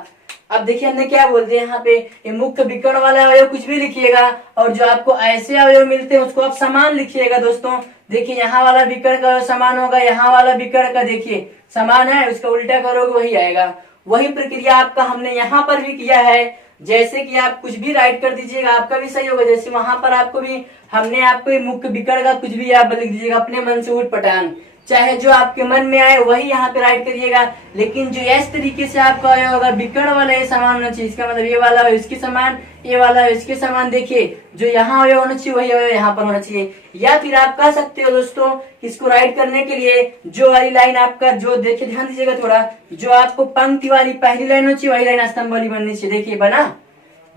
अब देखिए हमने क्या बोल दिया यहाँ पे, ये मुख्य विकर्ण वाला अवयव कुछ भी लिखिएगा, और जो आपको ऐसे अवयव मिलते हैं उसको आप समान लिखिएगा। दोस्तों देखिए यहाँ वाला विकर्ण का समान होगा, यहाँ वाला विकर्ण का देखिए समान है, उसका उल्टा करोगे वही आएगा। वही प्रक्रिया आपका हमने यहाँ पर भी किया है, जैसे कि आप कुछ भी राइट कर दीजिएगा आपका भी सही होगा। जैसे वहां पर आपको भी हमने आपको मुख्य विकर्ण का कुछ भी आप लिख दीजिएगा अपने मन से उठ पटांग, चाहे जो आपके मन में आए वही यहाँ पे राइट करिएगा। लेकिन जो इस तरीके से आपका होगा विकर्ण वाला ये समान होना चाहिए, इसका मतलब ये वाला है इसके समान, ये वाला है इसके समान। देखिए जो यहाँ अवयव होना चाहिए वही अवयव यहाँ पर होना चाहिए। या फिर आप कह सकते हो दोस्तों, इसको राइट करने के लिए जो वाली लाइन आपका, जो देखिए ध्यान दीजिएगा थोड़ा, जो आपको पंक्ति वाली पहली लाइन होनी चाहिए वही लाइन स्तंभ वाली बननी चाहिए। देखिए बना,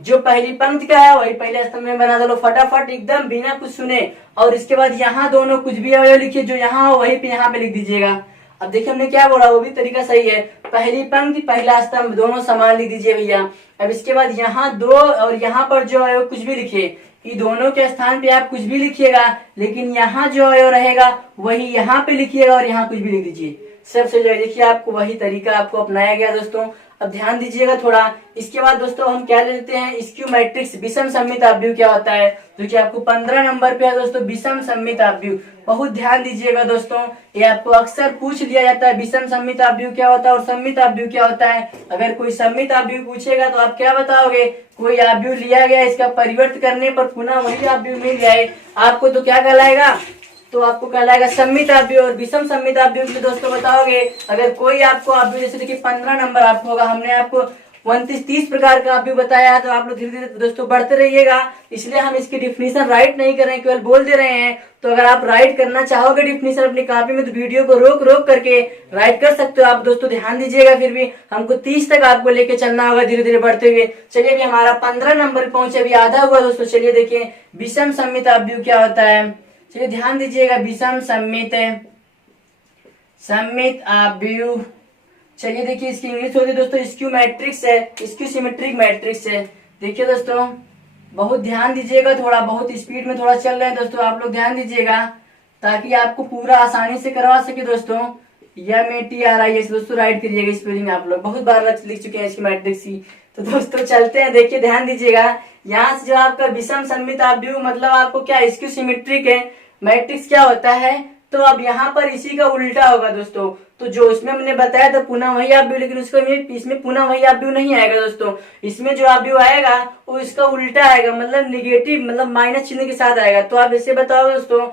जो पहली पंक्ति का है वही पहले स्तंभ में बना दो फटाफट एकदम बिना कुछ सुने। और इसके बाद यहाँ दोनों कुछ भी अवयव लिखिए, जो यहाँ हो वही पे यहाँ पे लिख दीजिएगा। अब देखिए हमने क्या बोला, वो भी तरीका सही है, पहली पंक्ति पहला स्तंभ दोनों समान लिख दीजिए भैया। अब इसके बाद यहाँ 2 और यहाँ पर जो अवयव कुछ भी लिखिए, ये दोनों के स्थान पे आप कुछ भी लिखिएगा, लेकिन यहाँ जो अवयव रहेगा वही यहाँ पे लिखिएगा और यहाँ कुछ भी लिख दीजिए। सबसे जो देखिए आपको वही तरीका आपको अपनाया गया दोस्तों। अब ध्यान दीजिएगा थोड़ा। इसके बाद दोस्तों हम क्या लेते हैं, स्क्यू मैट्रिक्स विषम सममित आव्यूह क्या होता है, जो कि आपको 15 नंबर पे है दोस्तों, विषम सममित आव्यूह। बहुत ध्यान दीजिएगा दोस्तों, ये आपको अक्सर पूछ लिया जाता है, विषम सममित आव्यूह क्या होता है और सममित आव्यूह क्या होता है। अगर कोई सममित आव्यूह पूछेगा तो आप क्या बताओगे, कोई आव्यूह लिया गया, इसका परिवर्तन करने पर पुनः वही आव्यूह मिल जाए आपको, तो क्या कहलाएगा, तो आपको कहलाएगा सममित आव्यूह। और विषम सममित आव्यूह के दोस्तों बताओगे, अगर कोई आपको आव्यूह, जैसे देखिए 15 नंबर आपको होगा, हमने आपको 29 30 प्रकार का अवयव बताया है। तो आप लोग धीरे धीरे दोस्तों बढ़ते रहिएगा, इसलिए हम इसकी डिफिनीशन राइट नहीं कर रहे हैं, केवल बोल दे रहे हैं। तो अगर आप राइट करना चाहोगे डिफिनीशन अपनी कॉपी में तो वीडियो को रोक रोक करके राइट कर सकते हो आप दोस्तों। ध्यान दीजिएगा, फिर भी हमको 30 तक आपको लेके चलना होगा धीरे धीरे बढ़ते हुए। चलिए अभी हमारा 15 नंबर पहुंचे, अभी आधा हुआ दोस्तों। चलिए देखिए विषम सममित अवयव क्या होता है। चलिए ध्यान दीजिएगा, विषम सममित अवयव। चलिए देखिए इसकी इंग्लिश होती है दोस्तों स्क्यू मैट्रिक्स है, स्क्यू सिमेट्रिक मैट्रिक्स है। देखिए दोस्तों बहुत ध्यान दीजिएगा, थोड़ा बहुत स्पीड में थोड़ा चल रहे हैं दोस्तों, आप लोग ध्यान दीजिएगा ताकि आपको पूरा आसानी से करवा सके दोस्तों। MATRIS दोस्तों राइट करिएगा स्पेलिंग, आप लोग बहुत बार लिख चुके हैं इसकी मैट्रिक्स की। तो दोस्तों चलते हैं, देखिए ध्यान दीजिएगा। यहाँ से जो आपका विषम सममित अवयव मतलब आपको क्या स्क्यू सिमेट्रिक है मैट्रिक्स क्या होता है, तो अब यहाँ पर इसी का उल्टा होगा दोस्तों। तो जो उसमें हमने बताया था पुनः वही अवयव, लेकिन उसको इसमें पुनः वही अवयव नहीं आएगा दोस्तों। इसमें जो अवयव आएगा वो इसका उल्टा आएगा, मतलब निगेटिव, मतलब माइनस चिन्ह के साथ आएगा। तो आप इसे बताओ दोस्तों,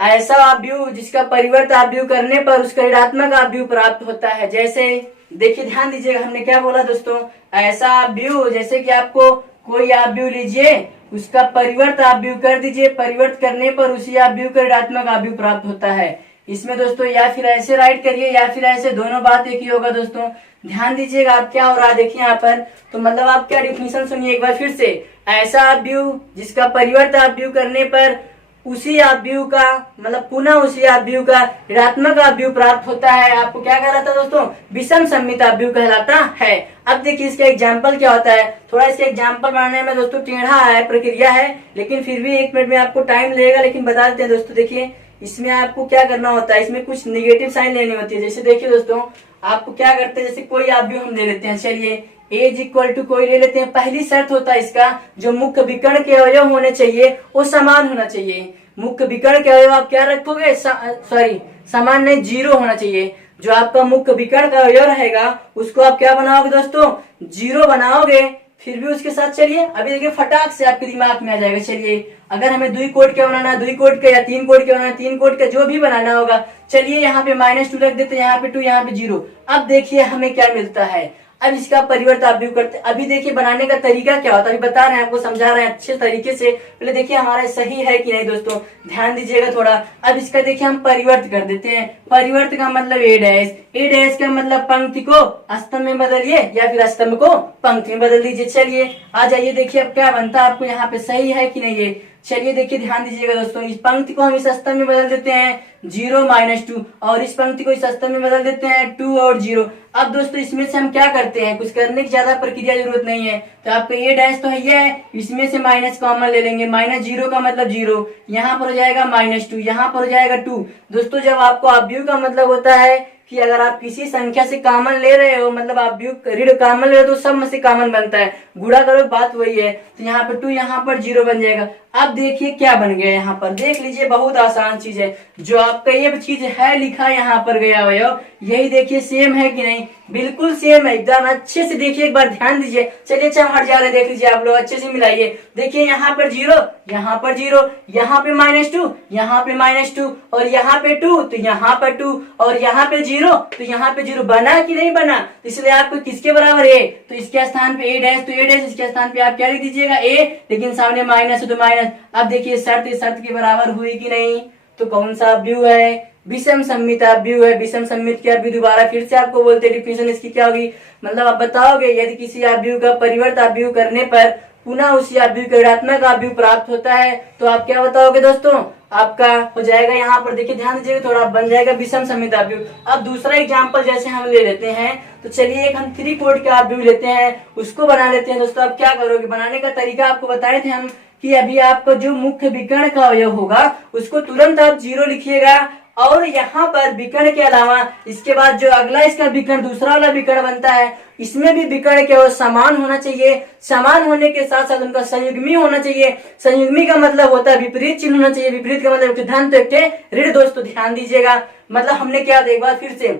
ऐसा अवयव जिसका परिवर्त अवयव करने पर उसका ऋणात्मक अवयव प्राप्त होता है। जैसे देखिए ध्यान दीजिएगा, हमने क्या बोला दोस्तों, ऐसा अवयव जैसे कि आपको कोई अवयव लीजिए उसका परिवर्त अवयव कर दीजिए, परिवर्त करने पर उसी अवयव का ऋणात्मक अवयव प्राप्त होता है। इसमें दोस्तों या फिर ऐसे राइट करिए या फिर ऐसे, दोनों बात एक ही होगा दोस्तों। ध्यान दीजिएगा आप क्या हो रहा है, देखिए यहाँ पर। तो मतलब आप क्या डिफिनीशन सुनिए एक बार फिर से, ऐसा अवयव जिसका परिवर्त अवयव करने पर उसी अवयव का मतलब पुनः उसी अवयव का ऋणात्मक अवयव प्राप्त होता है, आपको क्या कहलाता है दोस्तों, विषम सममित अवयव कहलाता है। अब देखिए इसका एग्जाम्पल क्या होता है, थोड़ा इसका एग्जाम्पल बनाने में दोस्तों टेढ़ा है, प्रक्रिया है, लेकिन फिर भी 1 मिनट में आपको टाइम लगेगा, लेकिन बता देते हैं दोस्तों। देखिए इसमें आपको क्या करना होता है, इसमें कुछ निगेटिव साइन लेनी होती है। जैसे देखिए दोस्तों आपको क्या करते हैं, जैसे कोई अवयव हम ले लेते हैं, चलिए A = कोई ले लेते हैं। पहली शर्त होता है इसका, जो मुख्य विकर्ण के अवयव होने चाहिए वो समान होना चाहिए। मुख्य विकर्ण के अवयव आप क्या रखोगे, समान नहीं, 0 होना चाहिए। जो आपका मुख्य विकर्ण का अवयव रहेगा उसको आप क्या बनाओगे दोस्तों, 0 बनाओगे। फिर भी उसके साथ चलिए अभी देखिए फटाक से आपके दिमाग में आ जाएगा। चलिए अगर हमें 2 कोट का बनाना है, 2 कोट का, या 3 कोट का बनाना है, 3 कोट का, जो भी बनाना होगा। चलिए यहाँ पे -2 रख देते हैं, यहाँ पे 2, यहाँ पे 0। अब देखिए हमें क्या मिलता है, अब इसका परिवर्त अवयव करते। अभी देखिए बनाने का तरीका क्या होता है, अभी बता रहे हैं आपको, समझा रहे हैं अच्छे तरीके से। पहले देखिए हमारा सही है कि नहीं दोस्तों, ध्यान दीजिएगा थोड़ा। अब इसका देखिए हम परिवर्त कर देते हैं। परिवर्त का मतलब A' का मतलब पंक्ति को स्तंभ में बदलिए या फिर स्तंभ को पंक्ति में बदल दीजिए। चलिए आ जाइए, देखिए अब क्या बनता है आपको यहाँ पे, सही है कि नहीं ये। चलिए देखिए ध्यान दीजिएगा दोस्तों, इस पंक्ति को हम इस स्तंभ में बदल देते हैं 0 - 2, और इस पंक्ति को इस स्तंभ में बदल देते हैं 2 और 0। अब दोस्तों इसमें से हम क्या करते हैं, कुछ करने की ज्यादा प्रक्रिया जरूरत नहीं है। तो आपका A' तो है ये है, इसमें से माइनस कॉमन ले लेंगे, -0 का मतलब 0, यहाँ पर हो जाएगा -2, यहाँ पर हो जाएगा 2। दोस्तों जब आपको अवयव का मतलब होता है कि अगर आप किसी संख्या से कॉमन ले रहे हो, मतलब आप ऋण कॉमन ले रहे हो तो सब में से कॉमन बनता है, गुणा करो बात वही है। तो यहाँ पर 2, यहाँ पर 0 बन जाएगा। अब देखिए क्या बन गया, यहाँ पर देख लीजिए, बहुत आसान चीज है। जो आपका ये चीज है लिखा यहाँ पर गया अवयव, यही देखिए सेम है कि नहीं, बिल्कुल सेम है एकदम। अच्छे से देखिए, एक बार ध्यान दीजिए। चलिए अच्छा हट जा रहे, देख लीजिए आप लोग, अच्छे से मिलाइए। देखिए यहाँ पर 0, यहाँ पर 0, यहाँ पे -2, यहाँ पे -2, और यहाँ पे 2, तो यहाँ पर 2, और यहाँ पे 0, तो यहाँ पे 0। बना कि नहीं बना, इसलिए आपको किसके बराबर है, तो इसके स्थान पे A', तो A', इसके स्थान पे आप क्या लिख दीजिएगा A, लेकिन सामने माइनस है तो माइनस। अब देखिए शर्त के बराबर हुई कि नहीं, तो कौन सा अवयव है, विषम सममित अवयव है। विषम सममित के अवयव दोबारा फिर से आपको बोलते हैं, डिफिनीशन इसकी क्या होगी, मतलब आप बताओगे यदि किसी अवयव का परिवर्त अवयव करने पर पुनः उसी अवयव का ऋणात्मक अवयव प्राप्त होता है, तो आप क्या बताओगे दोस्तों, आपका हो जाएगा यहाँ पर देखिए ध्यान दीजिएगा थोड़ा, बन जाएगा विषम सममित अवयव। अब दूसरा एग्जांपल जैसे हम ले लेते हैं, तो चलिए एक हम 3 कोट का अवयव लेते हैं, उसको बना लेते हैं दोस्तों। अब क्या करोगे, बनाने का तरीका आपको बताए थे हम कि अभी आपको जो मुख्य विकर्ण का अवयव होगा उसको तुरंत आप 0 लिखिएगा, और यहाँ पर विकर्ण के अलावा इसके बाद जो अगला इसका विकर्ण दूसरा वाला विकर्ण बनता है, इसमें भी विकर्ण के समान होना चाहिए। समान होने के साथ साथ उनका संयुग्मी होना चाहिए। संयुग्मी का मतलब होता है विपरीत चिन्ह होना चाहिए। विपरीत का मतलब धन तो एक ऋण। दोस्तों ध्यान दीजिएगा, मतलब हमने क्या, एक बार फिर से,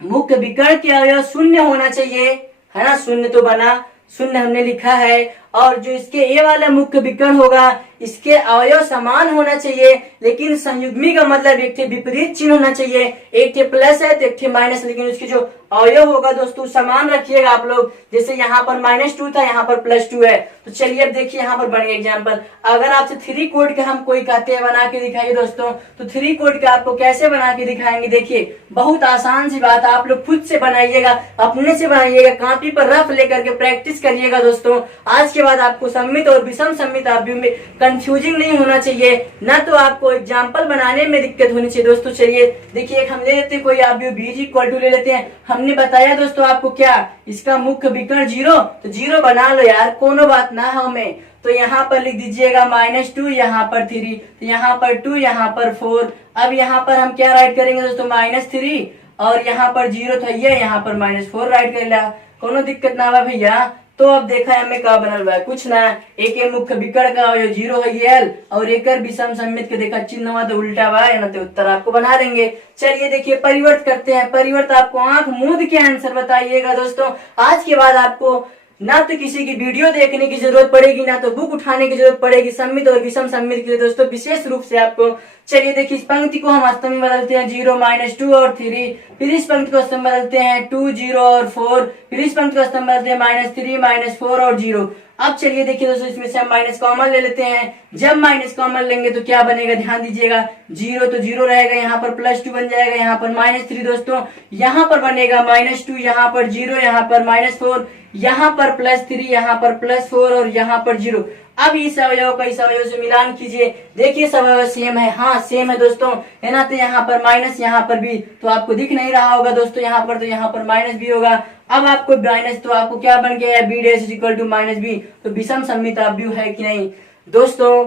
मुख्य विकर्ण के अवयव 0 होना चाहिए, है ना, 0 तो बना, 0 हमने लिखा है, और जो इसके ए वाला मुख्य विकर्ण होगा इसके अवयव समान होना चाहिए, लेकिन संयुग्मी का मतलब एक थे विपरीत चिन्ह होना चाहिए। एक थे प्लस है तो एक थे माइनस, लेकिन उसके जो अवयव होगा दोस्तों समान रखिएगा आप लोग। जैसे यहाँ पर -2 था, यहाँ पर +2 है। तो चलिए अब देखिए यहाँ पर बन गया एग्जाम्पल। अगर आपसे 3 कोड का हम कोई कहते हैं बना के दिखाइए दोस्तों, तो 3 कोड का आपको कैसे बना के दिखाएंगे? देखिए बहुत आसान सी बात है, आप लोग खुद से बनाइएगा, अपने से बनाइएगा, कॉपी पर रफ लेकर के प्रैक्टिस करिएगा दोस्तों। आज के बाद आपको सममित और विषम सममित अवयव में कंफ्यूजिंग नहीं होना चाहिए, ना तो आपको एग्जाम्पल बनाने में दिक्कत होनी चाहिए दोस्तों। चलिए देखिए एक हम ले लेते हैं कोई अवयव b ले लेते हैं। हमने बताया दोस्तों आपको क्या, इसका मुख्य विकर्ण 0, तो 0 बना लो यार, कोनो बात ना हो में। तो यहाँ पर लिख दीजिएगा -2, यहाँ पर 3, तो यहाँ पर 2, यहाँ पर 4। अब यहाँ पर हम क्या राइट करेंगे दोस्तों, -3, और यहाँ पर 0 था ये, यहाँ पर -4 राइट कर लिया, कोनो दिक्कत ना हुआ भैया। तो अब देखा हमें क्या बनल हुआ है, कुछ ना, एक मुख्य विकर्ण का जो 0 है ये L, और एक विषम सममित के देखा चिन्ह हुआ तो उल्टा हुआ है ना, तो उत्तर आपको बना देंगे। चलिए देखिए परिवर्त करते हैं। परिवर्त आपको आंख मूंद के आंसर बताइएगा दोस्तों। आज के बाद आपको ना तो किसी की वीडियो देखने की जरूरत पड़ेगी, ना तो बुक उठाने की जरूरत पड़ेगी सममित और विषम सममित के लिए दोस्तों, विशेष रूप से आपको। चलिए देखिए इस पंक्ति को हम स्तंभ में बदलते हैं 0, -2 और 3, फिर इस पंक्ति को स्तंभ बदलते हैं 2, 0 और 4, फिर इस पंक्ति को स्तंभ बदलते हैं -3, -4 और 0। अब चलिए देखिए दोस्तों इसमें से हम माइनस कॉमन ले लेते हैं। जब माइनस कॉमन लेंगे तो क्या बनेगा, ध्यान दीजिएगा, 0 तो 0 रहेगा, यहाँ पर +2 बन जाएगा, यहाँ पर -3 दोस्तों, यहाँ पर बनेगा -2, यहाँ पर 0, यहाँ पर -4, यहाँ पर +3, यहाँ पर +4 और यहाँ पर 0। अब इस अवयव का इस अवयव से मिलान कीजिए, देखिए सब अवयव सेम है, हाँ सेम है दोस्तों, है ना। तो यहाँ पर माइनस, यहाँ पर भी, तो आपको दिख नहीं रहा होगा दोस्तों यहाँ पर, तो यहाँ पर माइनस भी होगा। अब आपको माइनस, तो आपको क्या बन गया है, b' = -b, तो विषम सममित अवयव है कि नहीं दोस्तों।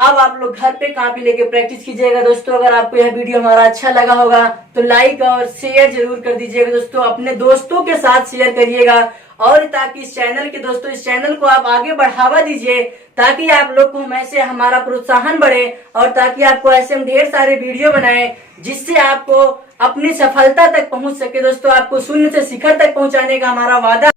अब आप लोग घर पे कॉपी लेके प्रैक्टिस कीजिएगा दोस्तों। अगर आपको यह वीडियो हमारा अच्छा लगा होगा तो लाइक और शेयर जरूर कर दीजिएगा दोस्तों, अपने दोस्तों के साथ शेयर करिएगा, और ताकि इस चैनल के दोस्तों, इस चैनल को आप आगे बढ़ावा दीजिए, ताकि आप लोग को हम ऐसे हमारा प्रोत्साहन बढ़े, और ताकि आपको ऐसे हम ढेर सारे वीडियो बनाएं जिससे आपको अपनी सफलता तक पहुंच सके दोस्तों। आपको शून्य से शिखर तक पहुंचाने का हमारा वादा